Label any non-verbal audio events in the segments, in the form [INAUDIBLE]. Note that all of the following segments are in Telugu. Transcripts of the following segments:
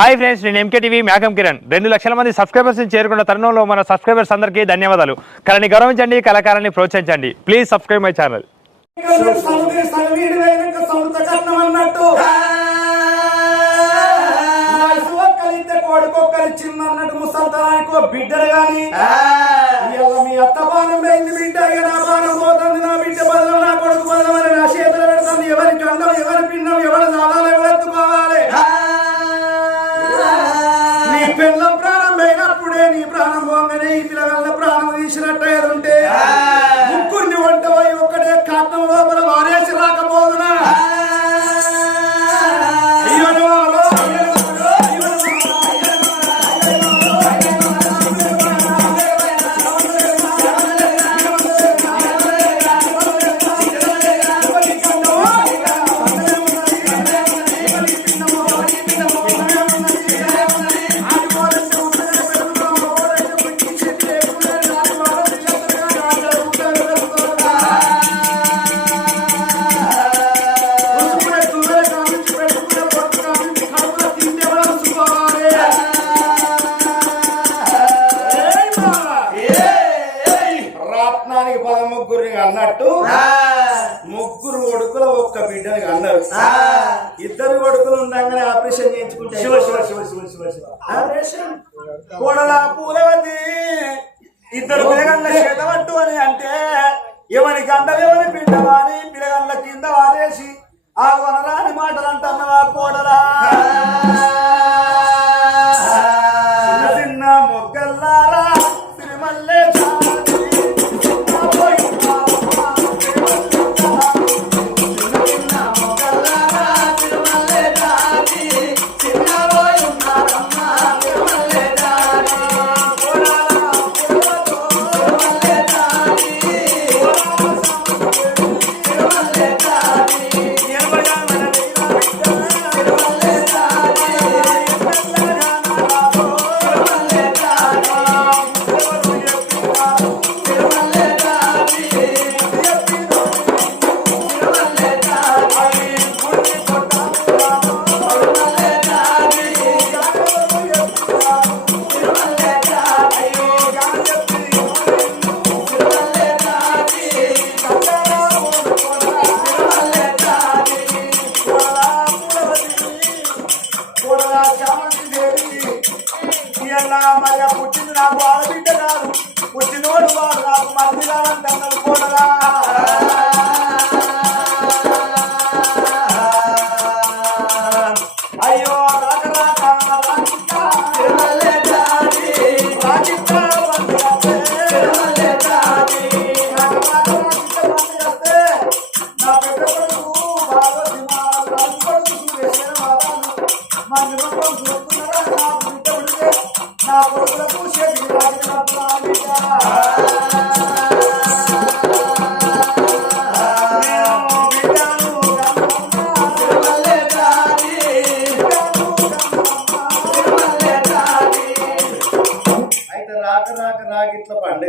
హాయ్ ఫ్రెండ్స్ నేను ఎంకే టీవీ మేకం కిరణ్. రెండు లక్షల మంది సబ్స్క్రైబర్స్ని చేరుకున్న తరుణంలో మన సబ్స్క్రైబర్స్ అందరికీ ధన్యవాదాలు. కళని గౌరవించండి కళాకారాన్ని ప్రోత్సహించండి. Please subscribe my channel. ముసల్తనానికి బిడ్డలు మీ అత్త బాణం పోయింది బిడ్డ నా బాణం పోతుంది నా బిడ్డ నా కొడుకు నా చేతులు పెడుతుంది ఎవరి గండం ఎవరి పిండం ఎవరి దాదాలు ఎవరు ప్రాణం పోయినప్పుడే నీ ప్రాణం పోగానే ఈ పిల్లగల్ల ప్రాణం తీసినట్టు ఏదుంటే ముగ్గురిని వంట పోయి ఒక్కటే కట్నం లోపల వారేసి రాకపోదునా. పదముగ్గురిని అన్నట్టు? ముగ్గురు కొడుకులు ఒక్క బిడ్డని అన్నారు. ఇద్దరు కొడుకులు ఉండగానే ఆపరేషన్ చేయించుకుంటే ఆపరేషన్? కోడల పూలవతి. ఇద్దరు పిల్లగండ్ల చేతవట్టు అని అంటే ఎవరి గంటలు ఎవరి పిల్లగండ్ల కింద వారేసి ఆ వనరాని మాటలు అంటున్నావా కోడలా చామంతి దేవి ఇవాళ మరి పుట్టింది నాకు ఆడబిడ్డ కాదు పుట్టినోడు వాడు నాకు మంది కాదంటున్నాడు కోడలా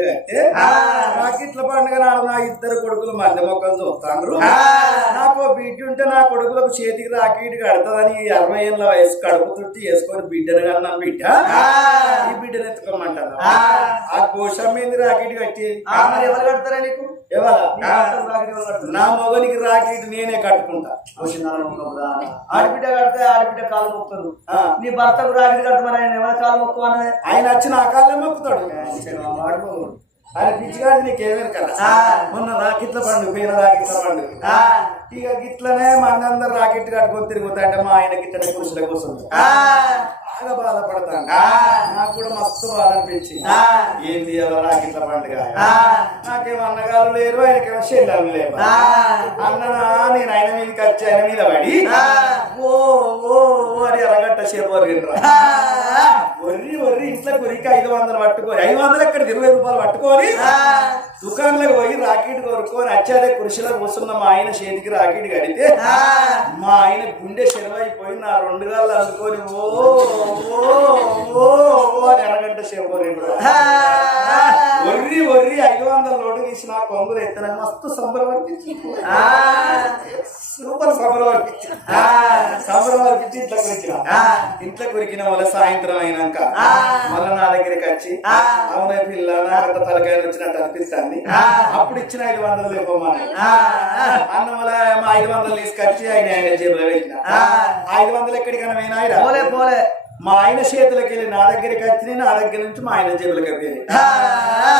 రాకిట్ల పండుగ అయితే రాకిట్ల పండుగ నాడు నా ఇద్దరు కొడుకులు మధ్య మొక్కలు చూస్తాండ్రు నాకు బిడ్డ ఉంటే నా కొడుకులకు చేతికి రాకిట్ కడతదని అరవై ఏళ్ళ వయసు కడుపు తుట్టి వేసుకొని బిడ్డను కన్నా బిడ్డ. ఈ బిడ్డను ఎత్తుకోమంటారు? ఆ. కోశం మీద రాకిట్ కట్టి. ఎవరు కడతారా నీకు? నీ మొగనికి రాకిట్ నేనే కట్టుకుంటా? ఆడబిడ్డ కడితే ఆడబిడ్డ కాలు మొక్కుతారు. ఆ. నీ భర్తకు రాకెట్ కడితే మరి ఆయన ఎవరి కాలు మొక్కు అన్నది ఆయన వచ్చి నా కాళ్ళే మొక్కుతాడు. ఆయన పిచ్చిగాడు నీకేమేరు కదా ఆ. మొన్న రాకెట్ల పండుగ పోయిన రాకెట్ల పండుగ. ఆ. ఇక గిట్లనే మనందరూ రాకెట్ కట్టుకొని తిరుగుతా అంటే మా ఆయన గిట్ల పురుషుల కోసం. ఆ. బాగా బాధపడతాను. నాకు కూడా మస్తు బాధ అనిపించింది. ఏంది అలా రాకెట్ల పండుగ ఆ. నాకేమో అన్నగారు లేరు ఆయనకేమో చెల్లెలు లేరు ఆ. అన్ననా నేను ఆయన మీదకి వచ్చి ఆయన మీద పడి. ఓ ఓ అని అరగట్ట సేపు. ఒర్రి ఒర్రి ఇంట్లో కొరికి ఐదు వందలు పట్టుకొని ఐదు వందలు ఎక్కడ ఇరవై రూపాయలు పట్టుకొని. దుకాణంలోకి పోయి రాకెట్ కొనుక్కొని వచ్చాదే కృషిలో కూర్చున్న మా ఆయన చేతికి రాకెట్ కడితే. మా ఆయన గుండె చెరువైపోయి నా రెండు గాళ్ళు అందుకొని ఓ అరగంట సేపు. ఒర్రి ఒర్రి ఐదు వందల నోటు తీసి నా కొంగులు ఎత్తిన మస్తు సంబరం అనిపించింది ఆ. సూపర్ సంబరం అనిపించింది ఆ. సంబరం అనిపించి ఇంట్లో కొరికిన. ఇంట్లో కొరికిన వల్ల సాయంత్రం అయినాక మళ్ళా నా దగ్గరికి వచ్చి అవునే పిల్ల నాకంత తలకాయ వచ్చినట్టు అనిపిస్తుంది. అప్పుడు ఇచ్చిన ఐదు వందలు ఇవ్వమని అన్న వల్ల మా ఐదు వందలు తీసుకొచ్చి ఆయన ఆయన జేబులో పెట్టిన. ఐదు వందలు ఎక్కడికైనా పోలే పోలే. మా ఆయన చేతులకి వెళ్ళి నా దగ్గరికి వచ్చి నా దగ్గర నుంచి మా ఆయన జేబులకి వెళ్ళి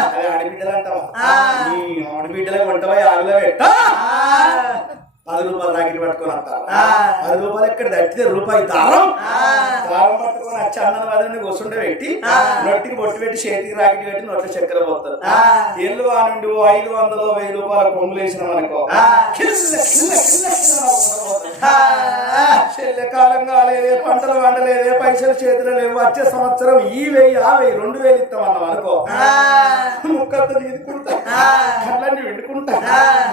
అదే ఆడబిడ్డలు అంటావా? నీ ఆడబిడ్డలకు వంటవా ఆరులో పెట్ట? పది రూపాయలు రాకెట్ పట్టుకొని వస్తారు పది రూపాయలు ఎక్కడ తట్టితే రూపాయి దారం? దారం పట్టుకొని వచ్చి అన్నం వదని కూర్చుంటే పెట్టి నొట్టికి బొట్టు పెట్టి చేతికి రాకెట్ పెట్టి నోట్లో చక్కెర పోతారు. ఎల్లు ఆ నుండి ఓ ఐదు వందలు వెయ్యి రూపాయల కొమ్ములు వేసినాం. చెల్లె కాలం కాలేదే పంటలు వండలేదే పైసలు చేతులు లేవు. వచ్చే సంవత్సరం ఈ వెయ్యి ఆ వెయ్యి రెండు వేలు ఇస్తాం అన్నాం అనుకో ముక్కలతో నీదుకుంటా. కళ్ళని వెండుకుంటా.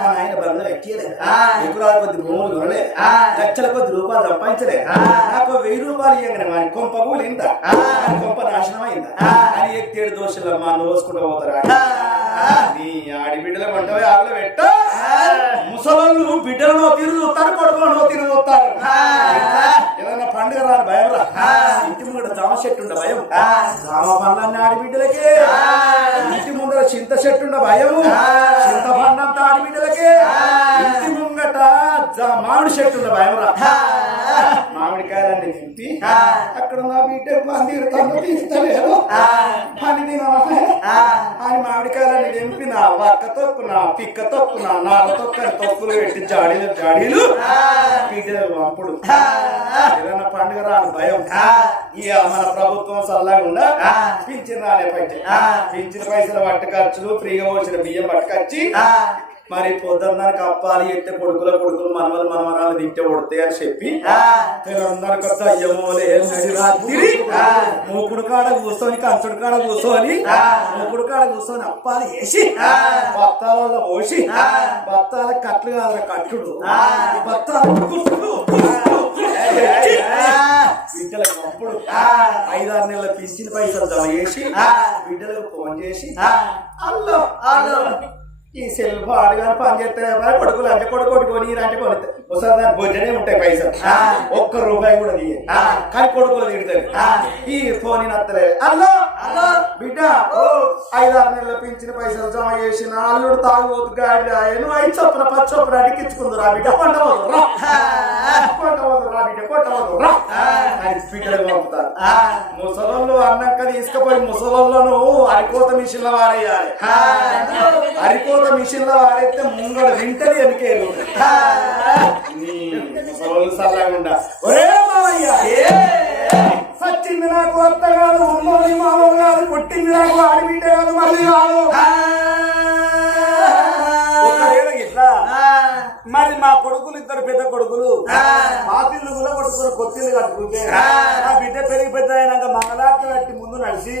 మా నాయన బంధువులు ఎక్కలేదు ఎకరాల కొద్ది భూములు కొనలే. లక్షల కొద్ది రూపాయలు సంపాదించలే. నాకు వెయ్యి రూపాయలు ఇవ్వగానే వాని కొంప పూలు వాని కొంప నాశనం అయిందా? అని దోషులు మా నోసుకుంటూ పోతారా? నీ ఆడి బిడ్డల వంటవే ఆగలు పెట్ట. ముసలు బిడ్డలను తీరు చూస్తారు కొడుకులను తీరు చూస్తారు ఏదైనా పండుగ రాని భయం రా. ఇంటి ముందు జామ చెట్టు ఉండ భయం. జామ పండ్లన్నీ ఆడి బిడ్డలకే. ఇంటి ముందర చింత చెట్టు ఉండ భయం. చింత ఆడి బిడ్డలకే. ఇంటి ముంగట మామిడి చెట్టు ఉండ భయం రా. మామిడికాయలన్నీ తింపి అక్కడ నా బిడ్డ పంది తను తీస్తలేదు. పని తినవా అని మామిడికాయలన్నీ తెంపి నా వక్క తొక్కు నా పిక్క తొక్కు నా నాల తొక్క తొక్కులు పెట్టి జాడీలు జాడీలు బిడ్డలు పంపుడు ఏదైనా పండుగ రాని భయం. ఇక మన ప్రభుత్వం చల్లకుండా పింఛన్ రాలే పైసలు. పింఛన్ పైసలు పట్టు ఖర్చులు ఫ్రీగా వచ్చిన బియ్యం పట్టుకొచ్చి మరి పొద్దున్నరకు అప్పాలి ఎత్తే కొడుకుల కొడుకులు మనవలు మనవరాలు తింటే కొడతాయి అని చెప్పి అయ్యమోలే రాత్రి మూకుడు కాడ కూర్చొని కంచుడు కాడ కూర్చొని మూకుడు కాడ కూర్చొని అప్పాలు వేసి బత్తాలలో పోసి బత్తాల కట్లు కాదు కట్టుడు బత్తాలు బిడ్డలకు అప్పుడు ఐదారు నెలల పింఛన్ పైసలు జమ చేసి బిడ్డలకు ఫోన్ చేసి అల్లో అల్లో ఈ సెల్ పాడుగా పని చేస్తే కొడుకులు అంటే కొడుకు కొట్టుకొని అంటే కొని ఒకసారి దాని బొజ్జనే ఉంటాయి పైసలు. ఒక్క రూపాయి కూడా తీయ కానీ కొడుకులు తిడతారు. ఈ ఫోన్ నత్తలే. అల్లో! అల్లో! బిడ్డ! ఓ. ఐదారు నెలల పింఛన్ పైసలు జమ చేసిన అల్లుడు తాగుబోతు గాడి నువ్వు ఐదు చొప్పున పది చొప్పున అడిగించుకుందు రా బిడ్డ పండవదు రా. కొట్టవదు రా బిడ్డ కొట్టవదు రా. బిడ్డలు పంపుతారు. ముసలోళ్ళు అన్నాక తీసుకుపోయి ముసలోళ్ళను అరికోత మిషన్ల వారేయాలి. అరికోత మిషన్ల వారైతే ముంగడ వింటది మావయ్య సచ్చింది నాకు అత్త కాదు ఉన్నోని మామూలు కాదు పుట్టింది నాకు ఆడిబిడ్డ కాదు మళ్ళీ కాదు. మరి మా కొడుకులు ఇద్దరు పెద్ద కొడుకులు. పాతిళ్ళు కూడా కొడుకులు కొత్తిళ్ళు కట్టుకుంటే ఆ బిడ్డ పెరిగి పెద్ద అయినాక మంగళార్తి కట్టి ముందు నడిచి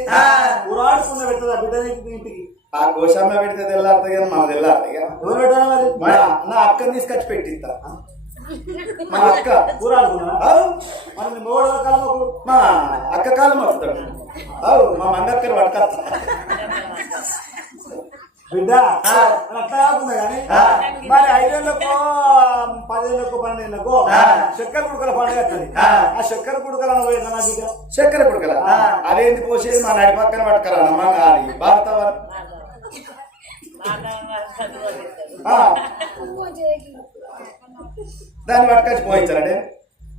ఉరాడుకున్న పెట్టదు ఆ బిడ్డ ఇంటికి? ఆ గోషామ్మ పెడితే తెల్లారుతుంది కానీ మాకు తెల్లారుతుంది కదా. ఎవరు పెట్టాలి మరి? మా నా అక్కని తీసుకొచ్చి పెట్టిస్తా. మా అక్క. ఊరాడుకున్నా ఆ, మరి మూడవ కాలం మా అక్క కాలం అవుతాడు అవు మా మంగక్కని పడకత్తా [LAUGHS] బిడ్డ అట్లా కాకుండా కానీ మరి ఐదేళ్ళకు పదేళ్ళకు పన్నెండులకు చక్కెర కుడుకల పండుగ ఆ. చక్కెర బిడ్డ? చక్కెర పుడకల. అదేంటి పోసేది? మా నడి పక్కన పట్టుకరా అది భారత దాన్ని పట్టుకొచ్చి పోయించాలంటే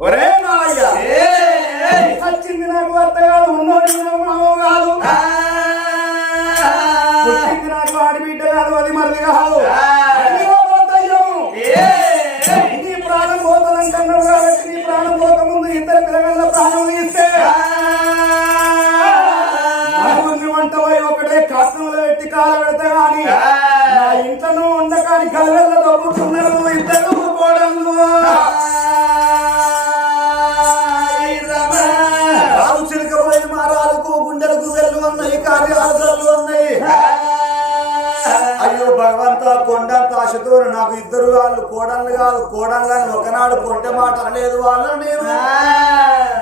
ఒరే మావయ్య వచ్చింది నాకు అత్త కాదు ఉన్నోడి మామో కాదు పుట్టింది నాకు కాదు అది మరిది కాదు అయ్యో పోతయ్యము. నీ ప్రాణం పోతుందంటున్నావు కాబట్టి నీ ప్రాణం పోకముందు ఇద్దరు పిల్లల ప్రాణం తీస్తే. ఒకటే కష్టంలో పెట్టి కాల పెడతా గాని నా ఇంట్లో ఉండకాని దొబ్బుతున్నారు ఇద్దరు రాదు చిలకపోయిన మారాలకు గుండెలకు వెళ్ళు ఉన్నాయి కార్యాలు భగవంత కొండంత ఆశతో నాకు ఇద్దరు వాళ్ళు కోడళ్ళు కాదు కోడళ్ళు కానీ ఒకనాడు కొంటె మాట అనలేదు వాళ్ళు నేను.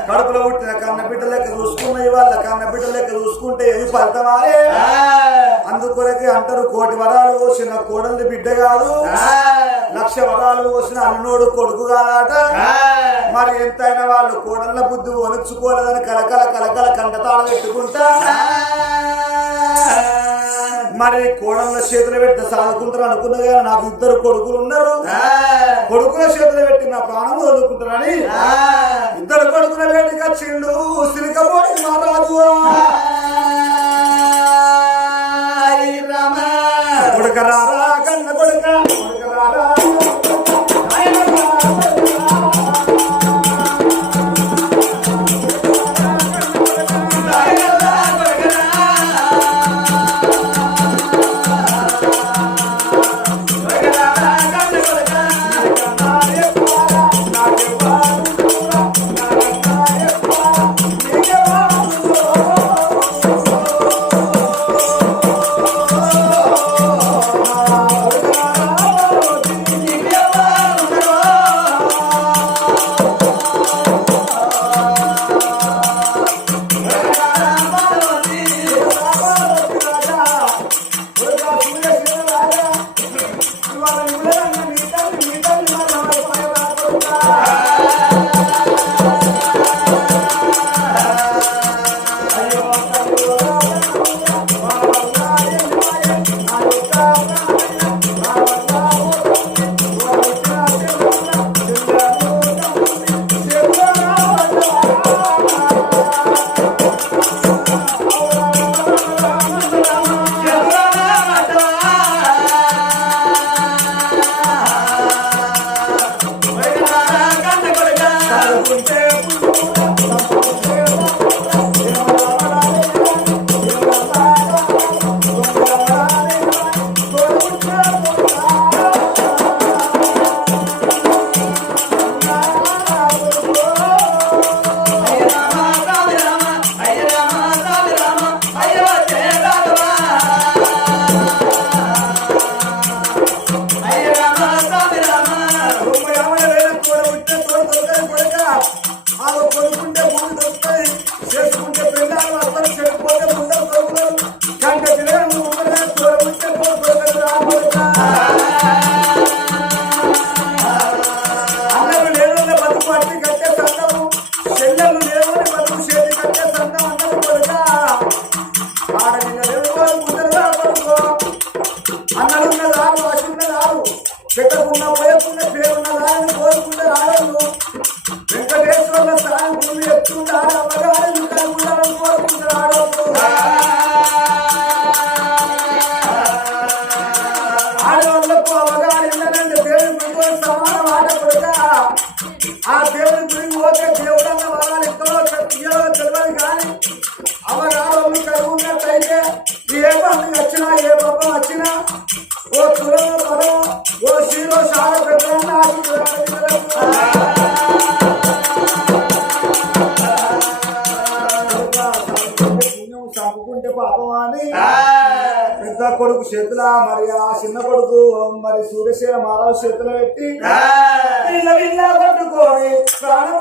కడుపులో పుట్టిన కన్న బిడ్డ లెక్క చూసుకున్నాయి వాళ్ళ కన్న బిడ్డ లెక్క చూసుకుంటే ఏది ఫలితమాయే అందుకొరకే అంటారు కోటి వరాలు పోసిన కోడలి బిడ్డ కాదు. లక్ష వరాలు పోసిన అన్నోడు కొడుకు కాదట. మరి ఎంతైనా వాళ్ళు కోడళ్ళ బుద్ధి ఒలుచుకోలేదని కలకల కలకల కంటతాళం పెట్టుకుంటా. మరి కోడళ్ళ చేతులు పెట్టి సాదుకుంటారు అనుకున్నా కానీ నాకు ఇద్దరు కొడుకులు ఉన్నారు. కొడుకుల చేతులు పెట్టి నా ప్రాణం వదులుకుంటారని ఇద్దరు కొడుకుల పెట్టి కచ్చిండు సిరికపోయి మహారాజు. కొడుక Thank you. చేతుల మరి ఆ చిన్న కొడుకు మరి సూర్యశీల మాధవ చేతులు పెట్టి ప్రాణం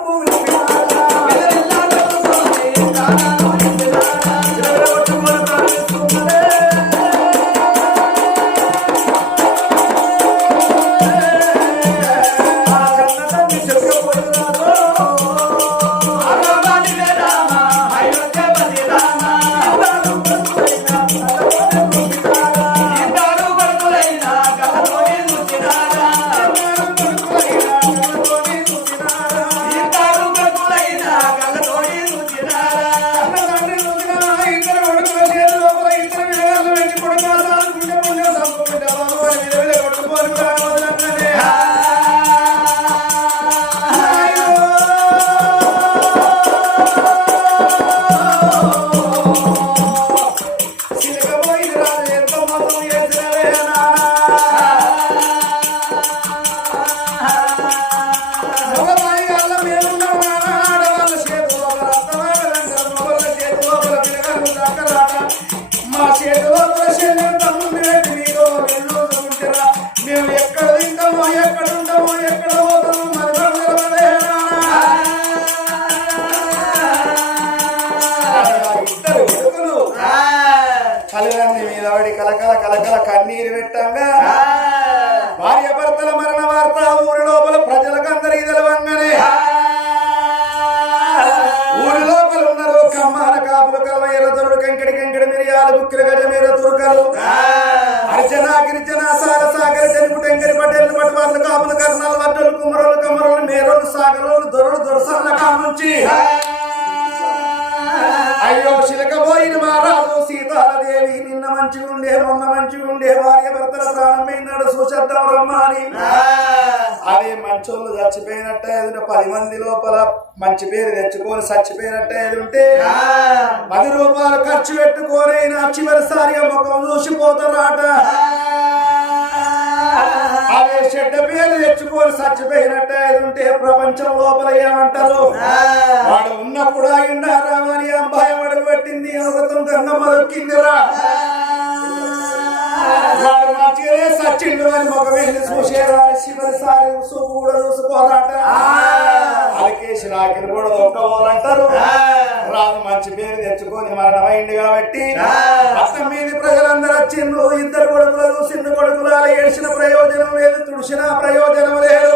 కాపులు కర్ణాలు వడ్డలు కుమ్మరోలు కమ్మరోలు మేరోలు సాగరోలు దొరలు దొరసర్ల కానుంచి. అయ్యో శిలకపోయిన మహారాజు సీతాదేవి నిన్న మంచిగా ఉండే మొన్న మంచిగా ఉండే భార్య భర్తల ప్రారంభమైనాడు సుశబ్దం రమ్మని అదే మంచోళ్ళు చచ్చిపోయినట్టే ఎదుట పది మంది లోపల మంచి పేరు తెచ్చుకొని చచ్చిపోయినట్టే ఉంటే పది రూపాయలు ఖర్చు పెట్టుకొని చివరిసారిగా ముఖం చూసిపోతారాట అవే చెడ్డ పేరు తెచ్చుకొని చచ్చిపోయినట్టే ఉంటే ప్రపంచం లోపల ఏమంటారు? వాడు ఉన్నప్పుడు ఆగిండా రామని భయం అడుగు పెట్టింది అమృతం గంగమ్మ దొక్కిందిరా వాడు మంచిగానే సచ్చిండు అని ఒక వెళ్ళి చూసేరా? చివరిసారి చూపు కూడా చూసుకోరాట. అలకేసి కూడా రాదు మంచి పేరు తెచ్చుకొని మరణమైంది కాబట్టి అత్తం మీది ప్రజలందరూ వచ్చిండ్రు ఇద్దరు కొడుకులు చూసిండు కొడుకులు అలా ఏడ్చిన ప్రయోజనం లేదు తుడిసిన ప్రయోజనం లేదు.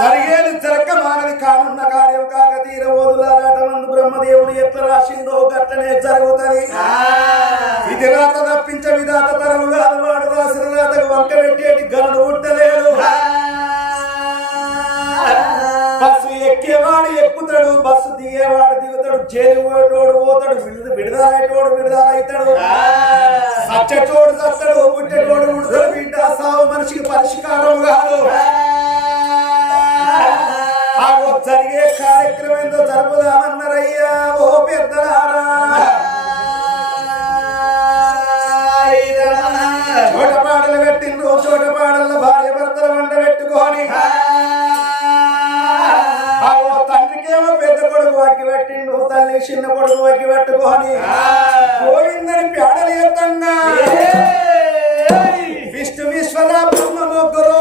జరిగేది జరగ మానది కానున్న కార్యం కాక తీర వదులాట మందు బ్రహ్మదేవుడు ఎట్లా రాసిందో గట్లనే జరుగుతుంది. ఇది రాత తప్పించ విధాత తరము కాదు వాడు రాసిన రాతకు వంక పెట్టేటి గనుడు ఉట్టలేదు ఎక్కేవాడు ఎక్కుతాడు బస్సు దిగేవాడు దిగుతాడు జైలు పోయేటోడు పోతాడు విడుదల విడుదలయ్యేటోడు విడుదల అవుతాడు సచ్చటోడు సత్తడు పుట్టేటోడు ఉడుదల బిడ్డ సావు మనిషికి పరిష్కారం కాదు. జరిగే కార్యక్రమం ఏందో జరుపుదామన్నారయ్యా ఓ పెద్దలారా. వక్కి పెట్టిండు తల్లి చిన్న కొడుకు వక్కి పెట్టుకొని గోవిందని పేడలు ఎత్తంగా. విష్ణు విశ్వర బ్రహ్మ ముగ్గురు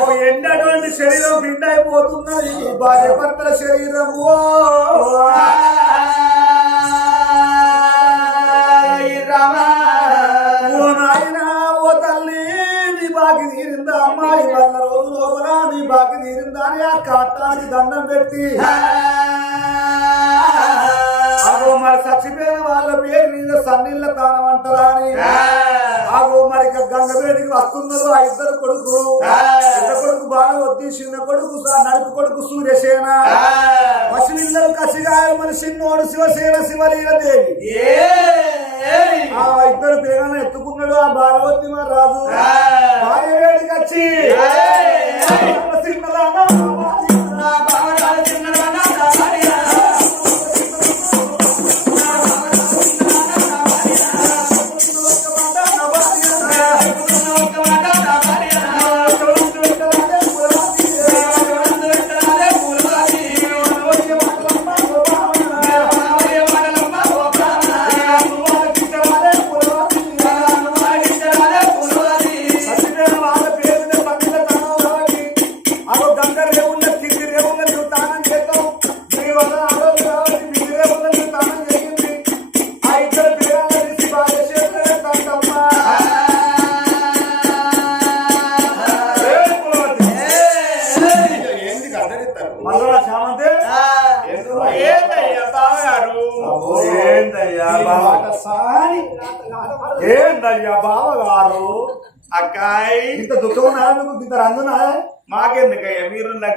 ఓ ఎండటువంటి శరీరం పిండ అయిపోతున్నది భార్య భర్తల శరీరము ఓ నాయనా ఓ తల్లి నీ బాకి తీరిందా? అమ్మాయి వాళ్ళ రోజు లోపల నీ బాకి తీరిందా అని ఆ దండం పెట్టి. అగో మరి చచ్చిపోయిన వాళ్ళ పేరు మీద సన్నిళ్ళ తానం అంటారా అని. అగో మరి గంగవేడికి వస్తున్నారు ఆ ఇద్దరు కొడుకు. పెద్ద కొడుకు బాగా వద్ది చిన్న కొడుకు నడుపు కొడుకు సూర్యసేన. పసిలిద్దరు కసిగాయలు మరి చిన్నోడు శివసేన శివలీల దేవి ఆ ఇద్దరు పేగలను ఎత్తుకున్నాడు ఆ బాలవతి మరి రాజు. భార్య వచ్చి. చిన్నదానా,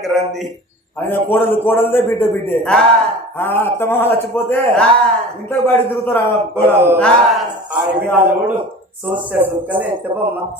అంది ఆయన కోడలు కోడలదే బిడ్డ బిడ్డే ఆ అత్తమ్మ చచ్చిపోతే ఇంట్లో బయట తిరుగుతారా చూస్తే సుక్కలే ఎత్తబొమ్మ